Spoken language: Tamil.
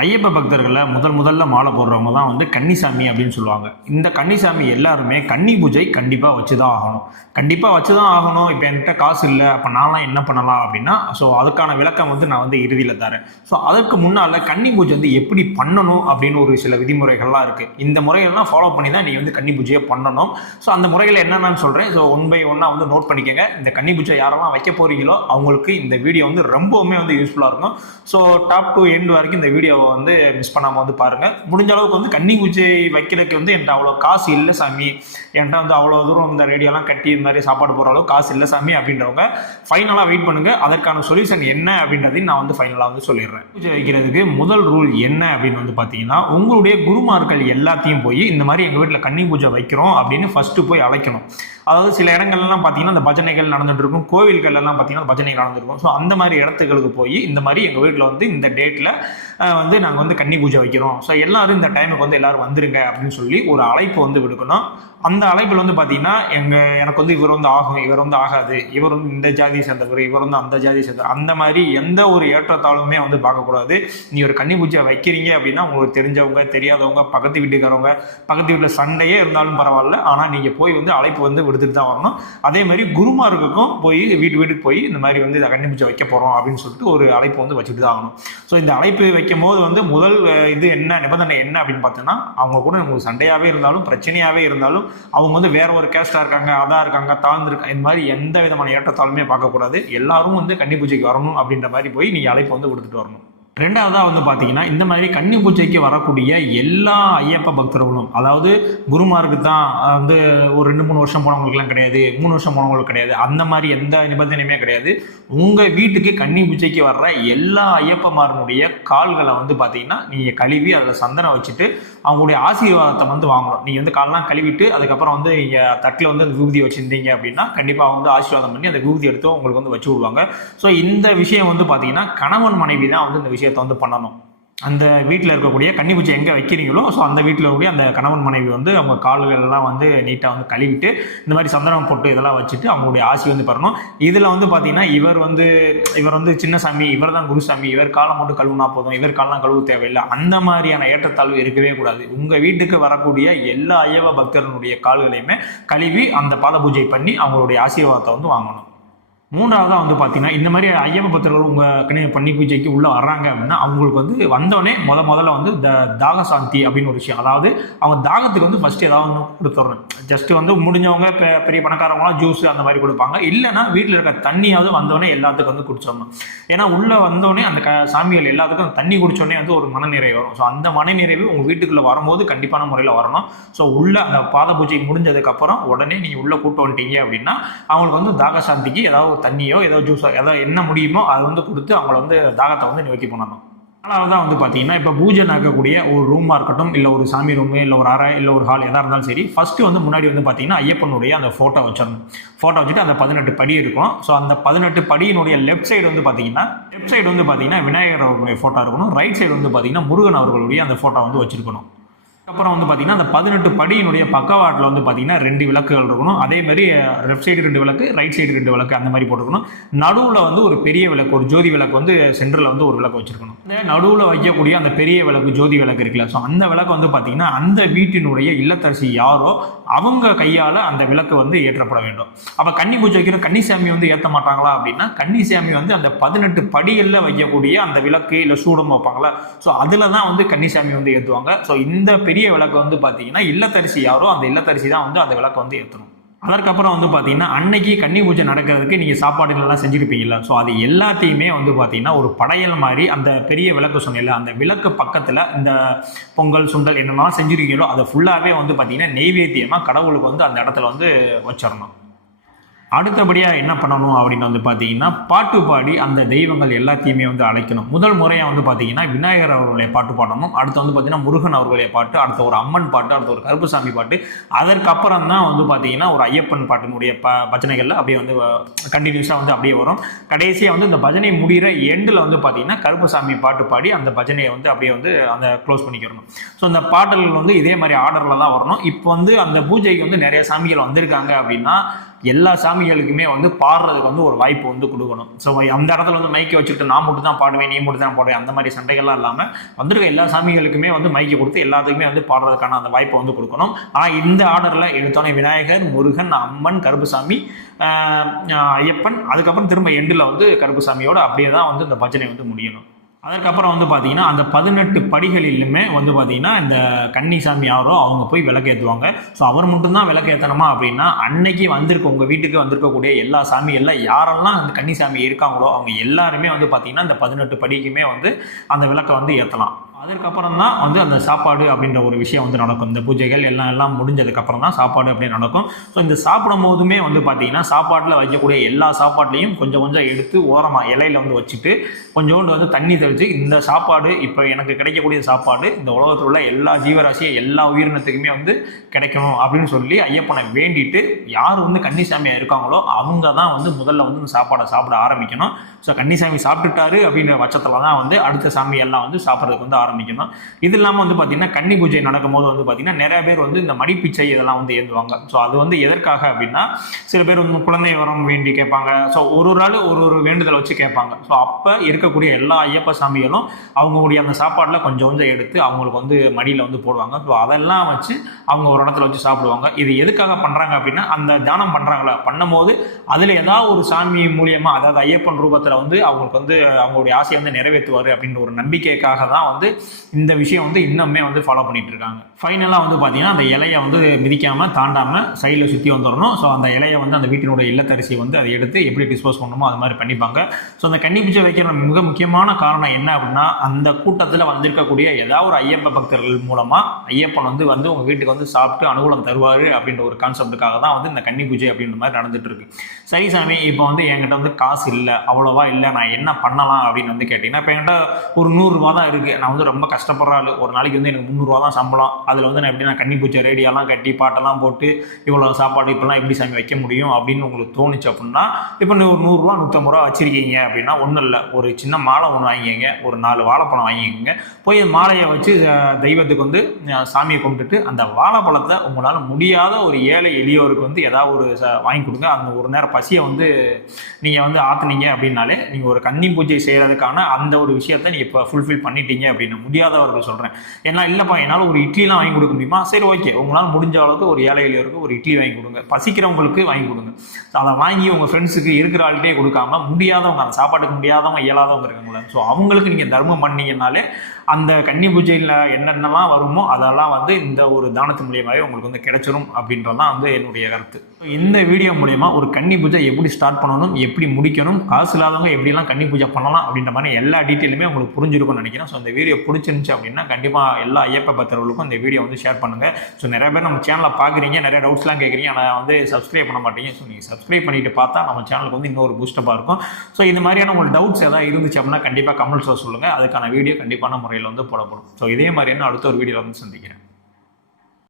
ஐயப்ப பக்தர்களில் முதல் முதல்ல மாலை போடுறவங்க தான் வந்து கன்னிசாமி அப்படின்னு சொல்லுவாங்க. இந்த கன்னிசாமி எல்லாருமே கன்னி பூஜை கண்டிப்பாக வச்சு தான் ஆகணும். கண்டிப்பாக வச்சு தான் ஆகணும். இப்போ என்கிட்ட காசு இல்லை. அப்போ நான்லாம் என்ன பண்ணலாம் அப்படின்னா ஸோ அதுக்கான விளக்கம் வந்து நான் வந்து இறுதியில் தரேன். ஸோ அதற்கு முன்னால் கன்னி பூஜை வந்து எப்படி பண்ணணும் அப்படின்னு ஒரு சில விதிமுறைகள்லாம் இருக்குது இந்த முறைகள்லாம் ஃபாலோ பண்ணி தான் நீ வந்து கன்னி பூஜையை பண்ணணும். ஸோ அந்த முறைகள் என்னென்னு சொல்கிறேன் ஸோ ஒன் பை ஒன்னாக வந்து நோட் பண்ணிக்கோங்க. இந்த கன்னி பூஜை யாரெல்லாம் வைக்க போகிறீங்களோ அவங்களுக்கு இந்த வீடியோ வந்து ரொம்பவுமே வந்து யூஸ்ஃபுல்லாக இருக்கும். ஸோ டாப் டு எண்ட் வரைக்கும் இந்த வீடியோவை வந்து மிஸ் பண்ணாமல் வந்து பாருங்கள் முடிஞ்ச அளவுக்கு வந்து கன்னி பூஜை வைக்கிறதுக்கு வந்து என்கிட்ட அவ்வளோ காசு இல்லை சாமி. என்கிட்ட வந்து அவ்வளோ தூரம் இந்த ரேடியோலாம் கட்டி இந்த மாதிரி சாப்பாடு போகிற அளவுக்கு காசு இல்லை சாமி அப்படின்றவங்க ஃபைனலாக வெயிட் பண்ணுங்கள் அதற்கான சொல்யூஷன் என்ன அப்படின்றதையும் நான் வந்து ஃபைனலாக வந்து சொல்லிடுறேன். பூஜை வைக்கிறதுக்கு முதல் ரூல் என்ன அப்படின்னு வந்து பார்த்தீங்கன்னா உங்களுடைய குருமார்கள் எல்லாத்தையும் போய் இந்த மாதிரி எங்கள் வீட்டில் கன்னி பூஜை வைக்கிறோம் அப்படின்னு ஃபஸ்ட்டு போய் அழைக்கணும். அதாவது சில இடங்கள்லாம் பார்த்தீங்கன்னா அந்த பஜனைகள் நடந்துட்டு இருக்கும். கோவில்கள் எல்லாம் பார்த்தீங்கன்னா பஜனைகள் நடந்துருக்கும் ஸோ அந்த மாதிரி இடத்துகளுக்கு போய் இந்த மாதிரி எங்கள் வீட்டில் வந்து இந்த டேட்டில் வந்து நாங்கள் வந்து கன்னி பூஜை வைக்கிறோம். ஸோ எல்லாரும் இந்த டைமுக்கு வந்து எல்லாரும் வந்துருங்க அப்படின்னு சொல்லி ஒரு அழைப்பு வந்து விடுக்கணும். அந்த அழைப்பில் வந்து பார்த்தீங்கன்னா எங்கள் எனக்கு வந்து இவர் வந்து ஆகும் இவர் வந்து ஆகாது இவர் வந்து இந்த ஜாதியை சேர்ந்தவர் இவர் வந்து அந்த ஜாதியை சேர்ந்தவர் அந்த மாதிரி எந்த ஒரு ஏற்றத்தாலுமே வந்து பார்க்கக்கூடாது. நீ ஒரு கன்னி பூஜை வைக்கிறீங்க அப்படின்னா உங்களுக்கு தெரிஞ்சவங்க தெரியாதவங்க பக்கத்து வீட்டுக்காரவங்க பக்கத்து வீட்டில் சண்டையே இருந்தாலும் பரவாயில்ல. ஆனால் நீங்கள் போய் வந்து அழைப்பு வந்து விடுத்துட்டு தான் வரணும். அதே மாதிரி குருமார்களுக்கும் போய் வீட்டு வீட்டுக்கு போய் இந்த மாதிரி வந்து இதை கன்னி பூஜை வைக்க போகிறோம் அப்படின்னு சொல்லிட்டு ஒரு அழைப்பு வந்து வச்சுட்டு தான் ஆகணும். ஸோ இந்த அழைப்பு வைக்கும் போது வந்து முதல் இது என்ன நிபந்தனை என்ன அப்படின்னு பார்த்தோன்னா அவங்க கூட உங்களுக்கு சண்டையாகவே இருந்தாலும் பிரச்சனையாகவே இருந்தாலும் அவங்க வந்து வேற ஒரு கேஸ்டாக இருக்காங்க அதாக இருக்காங்க தாழ்ந்துருக்காங்க இந்த மாதிரி எந்த விதமான ஏற்றத்தாலுமே பார்க்கக்கூடாது. எல்லாரும் வந்து கன்னி பூஜைக்கு வரணும் அப்படின்ற மாதிரி போய் நீங்கள் அழைப்பு வந்து கொடுத்துட்டு வரணும். ரெண்டாவதாக வந்து பார்த்தீங்கன்னா இந்த மாதிரி கன்னி பூஜைக்கு வரக்கூடிய எல்லா ஐயப்ப பக்தர்களும் அதாவது குருமாருக்கு தான் வந்து ஒரு ரெண்டு மூணு வருஷம் போனவங்களுக்குலாம் கிடையாது மூணு வருஷம் போனவங்களுக்கு கிடையாது அந்த மாதிரி எந்த நிபந்தனையுமே கிடையாது. உங்கள் வீட்டுக்கு கன்னி பூஜைக்கு வர்ற எல்லா ஐயப்பமாரனுடைய கால்களை வந்து பார்த்தீங்கன்னா நீங்கள் கழுவி அதில் சந்தனம் வச்சுட்டு அவங்களுடைய ஆசீர்வாதத்தை வந்து வாங்கணும். நீங்கள் வந்து காலெலாம் கழுவிட்டு அதுக்கப்புறம் வந்து நீங்கள் தட்டில் வந்து அந்த விபூதி வச்சுருந்தீங்க அப்படின்னா கண்டிப்பாக வந்து ஆசீர்வாதம் பண்ணி அந்த விபூதி எடுத்து உங்களுக்கு வந்து வச்சு விடுவாங்க. ஸோ இந்த விஷயம் வந்து பார்த்தீங்கன்னா கணவன் மனைவி தான் வந்து இந்த விஷயம் விஷயத்தை வந்து பண்ணணும். அந்த வீட்டில் இருக்கக்கூடிய கன்னி பூஜை எங்கே வைக்கிறீங்களோ ஸோ அந்த வீட்டில் இருக்கக்கூடிய அந்த கணவன் மனைவி வந்து அவங்க கால்கள் எல்லாம் வந்து நீட்டாக வந்து கழுவிட்டு இந்த மாதிரி சந்தனம் போட்டு இதெல்லாம் வச்சுட்டு அவங்களுடைய ஆசி வந்து பெறணும். இதில் வந்து பார்த்தீங்கன்னா இவர் வந்து இவர் வந்து சின்ன சாமி இவர் தான் குருசாமி இவர் காலம் மட்டும் கழுவுனா போதும் இவர் காலம் கழுவு தேவையில்லை. அந்த மாதிரியான ஏற்றத்தாழ்வு இருக்கவே கூடாது. உங்கள் வீட்டுக்கு வரக்கூடிய எல்லா ஐயவ பக்தர்களுடைய கால்களையுமே கழுவி அந்த பாத பூஜை பண்ணி அவங்களுடைய ஆசீர்வாதத்தை வந்து வாங்கணும். மூன்றாவதாக வந்து பார்த்தீங்கன்னா இந்த மாதிரி ஐயப்ப பக்தர்கள் உங்கள் கணினி பண்ணி பூஜைக்கு உள்ளே வர்றாங்க அப்படின்னா அவங்களுக்கு வந்து வந்தோடனே முத முதல்ல வந்து த தாக சாந்தி அப்படின்னு ஒரு விஷயம். அதாவது அவங்க தாகத்துக்கு வந்து ஃபஸ்ட்டு ஏதாவது ஒன்று கொடுத்துட்றேன் ஜஸ்ட் வந்து முடிஞ்சவங்க பெரிய பணக்காரவங்களாம் ஜூஸ் அந்த மாதிரி கொடுப்பாங்க. இல்லைன்னா வீட்டில் இருக்க தண்ணியாவது வந்தோடனே எல்லாத்துக்கும் வந்து குடிச்சிடணும். ஏன்னா உள்ளே வந்தோடனே அந்த க சாமிகள் எல்லாத்துக்கும் தண்ணி குடித்தோடனே வந்து ஒரு மனநிறைவு வரும். ஸோ அந்த மனநிறைவு உங்கள் வீட்டுக்குள்ளே வரும்போது கண்டிப்பான முறையில் வரணும். ஸோ உள்ள அந்த பாத பூஜை முடிஞ்சதுக்கப்புறம் உடனே நீங்கள் உள்ளே கூட்டு வந்துட்டீங்க அப்படின்னா அவங்களுக்கு வந்து தாக சாந்திக்கு ஏதாவது தண்ணியோ ஏதோ ஜூஸோ ஏதோ என்ன முடியுமோ அதை வந்து கொடுத்து அவங்கள வந்து தாகத்தை வந்து நிவர்த்தி பண்ணணும். அதனால தான் வந்து பார்த்தீங்கன்னா இப்போ பூஜை நடக்கக்கூடிய ஒரு ரூமாக இருக்கட்டும் இல்லை ஒரு சாமி ரூமு இல்லை ஒரு அறை இல்லை ஒரு ஹால் எதாக இருந்தாலும் சரி ஃபஸ்ட்டு வந்து முன்னாடி வந்து பார்த்தீங்கன்னா ஐயப்பனுடைய அந்த ஃபோட்டோ வச்சிடணும். ஃபோட்டோ வச்சுட்டு அந்த பதினெட்டு படி இருக்கும் ஸோ அந்த பதினெட்டு படியினுடைய லெஃப்ட் சைடு வந்து பார்த்தீங்கன்னா லெஃப்ட் சைடு வந்து பார்த்தீங்கன்னா விநாயகர் அவர்களுடைய ஃபோட்டோ இருக்கணும். ரைட் சைடு வந்து பார்த்தீங்கன்னா முருகன் அவர்களுடைய அந்த ஃபோட்டோ வந்து வச்சிருக்கணும். அப்புறம் வந்து பார்த்தீங்கன்னா அந்த பதினெட்டு படியினுடைய பக்கவாட்டில் வந்து பார்த்தீங்கன்னா ரெண்டு விளக்குகள் இருக்கணும். அதே மாதிரி லெஃப்ட் சைடு ரெண்டு விளக்கு ரைட் சைடு ரெண்டு விளக்கு அந்த மாதிரி போட்டுருக்கணும். நடுவில் வந்து ஒரு பெரிய விளக்கு ஒரு ஜோதி விளக்கு வந்து சென்டரில் வந்து ஒரு விளக்கு வச்சிருக்கணும். இந்த நடுவில் வைக்கக்கூடிய அந்த பெரிய விளக்கு ஜோதி விளக்கு இருக்குல்ல ஸோ அந்த விளக்கு வந்து பார்த்தீங்கன்னா அந்த வீட்டினுடைய இல்லத்தரசி யாரோ அவங்க கையால் அந்த விளக்கு வந்து ஏற்றப்பட வேண்டும். அப்போ கன்னி பூஜை வைக்கிற கன்னிசாமி வந்து ஏற்ற மாட்டாங்களா அப்படின்னா கன்னிசாமி வந்து அந்த பதினெட்டு படிகளில் வைக்கக்கூடிய அந்த விளக்கு இல்லை சூடம் வைப்பாங்களா? ஸோ அதில் தான் வந்து கன்னிசாமி வந்து ஏற்றுவாங்க ஸோ இந்த பெரிய விளக்கு வந்து பார்த்தீங்கன்னா இல்லத்தரிசி யாரோ அந்த இல்லத்தரிசி தான் வந்து அந்த விளக்கு வந்து ஏற்றணும் அதற்கப்புறம் வந்து பார்த்தீங்கன்னா அன்னைக்கு கன்னி பூஜை நடக்கிறதுக்கு நீங்கள் சாப்பாடுகள்லாம் செஞ்சுருப்பீங்களா ஸோ அது எல்லாத்தையுமே வந்து பார்த்தீங்கன்னா ஒரு படையல் மாதிரி அந்த பெரிய விளக்கு சொன்னேன்ல அந்த விளக்கு பக்கத்தில் இந்த பொங்கல் சுண்டல் என்னென்னலாம் செஞ்சுருக்கீங்களோ அதை ஃபுல்லாகவே வந்து பார்த்தீங்கன்னா நெய்வேத்தியமாக கடவுளுக்கு வந்து அந்த இடத்துல வந்து வச்சிடணும். அடுத்தபடியாக என்ன பண்ணணும் அப்படின்னு வந்து பார்த்தீங்கன்னா பாட்டு பாடி அந்த தெய்வங்கள் எல்லாத்தையுமே வந்து அழைக்கணும். முதல் முறையாக வந்து பார்த்தீங்கன்னா விநாயகர் அவர்களுடைய பாட்டு பாடணும். அடுத்து வந்து பார்த்தீங்கன்னா முருகன் அவர்களுடைய பாட்டு அடுத்த ஒரு அம்மன் பாட்டு அடுத்த ஒரு கருப்புசாமி பாட்டு. அதற்கப்புறம் தான் வந்து பார்த்தீங்கன்னா ஒரு ஐயப்பன் பாட்டினுடைய ப பஜனைகளில் அப்படியே வந்து கண்டினியூஸாக வந்து அப்படியே வரும். கடைசியாக வந்து இந்த பஜனை முடிகிற எண்டில் வந்து பார்த்தீங்கன்னா கருப்புசாமி பாட்டு பாடி அந்த பஜனையை வந்து அப்படியே வந்து அந்த க்ளோஸ் பண்ணிக்கிறணும். ஸோ இந்த பாடல்கள் வந்து இதே மாதிரி ஆர்டரில் தான் வரணும். இப்போ வந்து அந்த பூஜைக்கு வந்து நிறைய சாமிகள் வந்திருக்காங்க அப்படின்னா எல்லா சாமிகளுக்குமே வந்து பாடுறதுக்கு வந்து ஒரு வாய்ப்பு வந்து கொடுக்கணும். ஸோ அந்த இடத்துல வந்து மைக்கை வச்சுட்டு நான் மட்டும் தான் பாடுவேன் நீ மட்டும் தான் பாடுவேன் அந்த மாதிரி சண்டைகள்லாம் இல்லாமல் வந்திருக்க எல்லா சாமிகளுக்குமே வந்து மைக்கை கொடுத்து எல்லாத்துக்குமே வந்து பாடுறதுக்கான அந்த வாய்ப்பை வந்து கொடுக்கணும். ஆனால் இந்த ஆர்டரில் எடுத்தோன்னே விநாயகர் முருகன் அம்மன் கருப்புசாமி ஐயப்பன் அதுக்கப்புறம் திரும்ப எண்டில் வந்து கருப்புசாமியோட அப்படியே தான் வந்து இந்த பஜனை வந்து முடியணும். அதற்கப்புறம் வந்து பார்த்தீங்கன்னா அந்த பதினெட்டு படிகளிலுமே வந்து பார்த்தீங்கன்னா இந்த கன்னிசாமி யாரோ அவங்க போய் விளக்கேற்றுவாங்க ஸோ அவர் மட்டும்தான் விளக்கேற்றணுமா அப்படின்னா அன்னைக்கு வந்திருக்க உங்கள் வீட்டுக்கு வந்திருக்கக்கூடிய எல்லா சாமி எல்லாம் யாரெல்லாம் அந்த கன்னிசாமி இருக்காங்களோ அவங்க எல்லாருமே வந்து பார்த்தீங்கன்னா இந்த பதினெட்டு படிக்குமே வந்து அந்த விளக்கை வந்து ஏற்றலாம் அதற்கப்புறம் தான் வந்து அந்த சாப்பாடு அப்படின்ற ஒரு விஷயம் வந்து நடக்கும். இந்த பூஜைகள் எல்லாம் எல்லாம் முடிஞ்சதுக்கப்புறம் தான் சாப்பாடு அப்படி நடக்கும். ஸோ இந்த சாப்பிடும் போதுமே வந்து பார்த்தீங்கன்னா சாப்பாட்டில் வைக்கக்கூடிய எல்லா சாப்பாட்லையும் கொஞ்சம் கொஞ்சம் எடுத்து ஓரமாக இலையில வந்து வச்சுட்டு கொஞ்சோண்டு வந்து தண்ணி தெளித்து இந்த சாப்பாடு இப்போ எனக்கு கிடைக்கக்கூடிய சாப்பாடு இந்த உலகத்தில் உள்ள எல்லா ஜீவராசியும் எல்லா உயிரினத்துக்குமே வந்து கிடைக்கணும் அப்படின்னு சொல்லி ஐயப்பனை வேண்டிட்டு யார் வந்து கன்னிசாமியாக இருக்காங்களோ அவங்க தான் வந்து முதல்ல வந்து இந்த சாப்பாடை சாப்பிட ஆரம்பிக்கணும். ஸோ கன்னிசாமி சாப்பிட்டுட்டாரு அப்படின்ற பட்சத்தில் தான் வந்து அடுத்த சாமி எல்லாம் வந்து சாப்பிட்றதுக்கு வந்து ஆரம்பிக்கணும் இது இல்லாமல் வந்து பார்த்திங்கன்னா கன்னி பூஜை நடக்கும்போது வந்து பார்த்திங்கன்னா நிறைய பேர் வந்து இந்த மடிப்பிச்சை இதெல்லாம் வந்து ஏந்துவாங்க. ஸோ அது வந்து எதற்காக அப்படின்னா சில பேர் வந்து குழந்தை வரம் வேண்டி கேட்பாங்க. ஸோ ஒரு ஒரு ஆள் ஒரு ஒரு வேண்டுதலை வச்சு கேட்பாங்க. ஸோ அப்போ இருக்கக்கூடிய எல்லா ஐயப்ப சாமிகளும் அவங்களுடைய அந்த சாப்பாட்டில் கொஞ்சம் கொஞ்சம் எடுத்து அவங்களுக்கு வந்து மடியில் வந்து போடுவாங்க. ஸோ அதெல்லாம் வச்சு அவங்க ஒரு இடத்துல வச்சு சாப்பிடுவாங்க. இது எதுக்காக பண்ணுறாங்க அப்படின்னா அந்த தியானம் பண்ணுறாங்களா பண்ணும்போது அதில் ஏதாவது ஒரு சாமி மூலியமாக அதாவது ஐயப்பன் ரூபத்தில் வந்து அவங்களுக்கு வந்து அவங்களுடைய ஆசையை வந்து நிறைவேற்றுவார் அப்படின்ற ஒரு நம்பிக்கைக்காக தான் வந்து இந்த விஷயம் வந்து இன்னுமே வந்து ஃபாலோ பண்ணிட்டு இருக்காங்க ஃபைனலாக வந்து பார்த்தீங்கன்னா அந்த இலையை வந்து மிதிக்காமல் தாண்டாமல் சைடில் சுற்றி வந்துடணும். ஸோ அந்த இலையை வந்து அந்த வீட்டினுடைய இல்லத்தரிசியை வந்து அதை எடுத்து எப்படி டிஸ்போஸ் பண்ணணுமோ அது மாதிரி பண்ணிப்பாங்க. ஸோ அந்த கன்னி பிச்சை வைக்கிற மிக முக்கியமான காரணம் என்ன அப்படின்னா அந்த கூட்டத்தில் வந்திருக்கக்கூடிய ஏதாவது ஒரு ஐயப்ப பக்தர்கள் மூலமாக ஐயப்பன் வந்து வந்து உங்கள் வீட்டுக்கு வந்து சாப்பிட்டு அனுகூலம் தருவார் அப்படின்ற ஒரு கான்செப்டுக்காக தான் வந்து இந்த கன்னி பூஜை அப்படின்ற மாதிரி நடந்துட்டு இருக்கு சரி சாமி இப்போ வந்து என்கிட்ட வந்து காசு இல்லை அவ்வளோவா இல்லை நான் என்ன பண்ணலாம் அப்படின்னு வந்து கேட்டிங்கன்னா இப்போ என்கிட்ட ஒரு நூறுரூவா தான் இருக்குது நான் வந்து ரொம்ப கஷ்டப்படுறாள் ஒரு நாளைக்கு வந்து எனக்கு முந்நூறுரூவா தான் சம்பளம். அதில் வந்து நான் எப்படி நான் கன்னி பூஜை ரேடியோலாம் கட்டி பாட்டெல்லாம் போட்டு இவ்வளோ சாப்பாடு இப்போலாம் எப்படி சாமி வைக்க முடியும் அப்படின்னு உங்களுக்கு தோணுச்சு அப்படின்னா இப்போ நீ ஒரு நூறுரூவா நூற்றம்பது ரூபா வச்சிருக்கீங்க அப்படின்னா ஒன்றும் இல்லை. ஒரு சின்ன மாலை ஒன்று வாங்கிக்கங்க. ஒரு நாலு வாழைப்பழம் வாங்கிக்கோங்க. போய் அந்த மாலையை வச்சு தெய்வத்துக்கு வந்து சாமியை கும்பிட்டுட்டு அந்த வாழைப்பழத்தை உங்களால் முடியாத ஒரு ஏழை எளியோருக்கு வந்து ஏதாவது ஒரு ச- வாங்கி கொடுங்க. அந்த ஒரு நேரம் பசியை வந்து நீங்கள் வந்து ஆற்றுனீங்க அப்படின்னாலே நீங்கள் ஒரு கன்னி பூஜை செய்கிறதுக்கான அந்த ஒரு விஷயத்தை நீங்கள் இப்போ ஃபுல்ஃபில் பண்ணிட்டீங்க அப்படின்னு முடியாதவர்கள் சொல்கிறேன் ஏன்னா இல்லைப்பா என்னால் ஒரு இட்லிலாம் வாங்கி கொடுக்க முடியுமா? சரி ஓகே. உங்களால் முடிஞ்ச அளவுக்கு ஒரு ஏழை எளியவருக்கு ஒரு இட்லி வாங்கி கொடுங்க. பசிக்கிறவங்களுக்கு வாங்கி கொடுங்க. அதை வாங்கி உங்கள் ஃப்ரெண்ட்ஸுக்கு இருக்கிற ஆள்கிட்டே கொடுக்காம முடியாதவங்க அந்த சாப்பாட்டுக்கு முடியாதவங்க இயலாதவங்க இருக்காங்களே ஸோ அவங்களுக்கு நீங்கள் தர்மம் பண்ணீங்கன்னாலே அந்த கன்னி பூஜையில் என்னென்னலாம் வருமோ அதெல்லாம் வந்து இந்த ஒரு தானத்து மூலியமாகவே உங்களுக்கு வந்து கிடைச்சிரும் அப்படின்றது தான் வந்து என்னுடைய கருத்து. இந்த வீடியோ மூலயமா ஒரு கன்னி பூஜை எப்படி ஸ்டார்ட் பண்ணணும் எப்படி முடிக்கணும் காசு இல்லாதவங்க எப்படிலாம் கன்னி பூஜை பண்ணலாம் அப்படின்ற மாதிரி எல்லா டீட்டெயிலுமே உங்களுக்கு புரிஞ்சிருக்கும்னு நினைக்கிறேன். ஸோ இந்த வீடியோ பிடிச்சிருந்துச்சு அப்படின்னா கண்டிப்பாக எல்லா ஐயப்ப பக்தர்களுக்கும் இந்த வீடியோ வந்து ஷேர் பண்ணுங்கள் ஸோ நிறைய பேர் நம்ம சேனலை பார்க்குறீங்க நிறைய டவுட்ஸ்லாம் கேட்குறீங்க ஆனால் வந்து சப்ஸ்கிரைப் பண்ண மாட்டீங்க. ஸோ நீங்கள் சப்ஸ்கிரைப் பண்ணிட்டு பார்த்தா நம்ம சேனலுக்கு வந்து இன்னொரு பூஸ்டப்பாக இருக்கும். ஸோ இந்த மாதிரியான உங்களுக்கு டவுட்ஸ் ஏதாவது இருந்துச்சு அப்படின்னா கண்டிப்பாக கமெண்ட்ஸில் சொல்லுங்கள் அதுக்கான வீடியோ கண்டிப்பான முறை முறையில் வந்து போடப்படும். ஸோ இதே மாதிரியான அடுத்த ஒரு வீடியோவில் வந்து சந்திக்கிறேன்.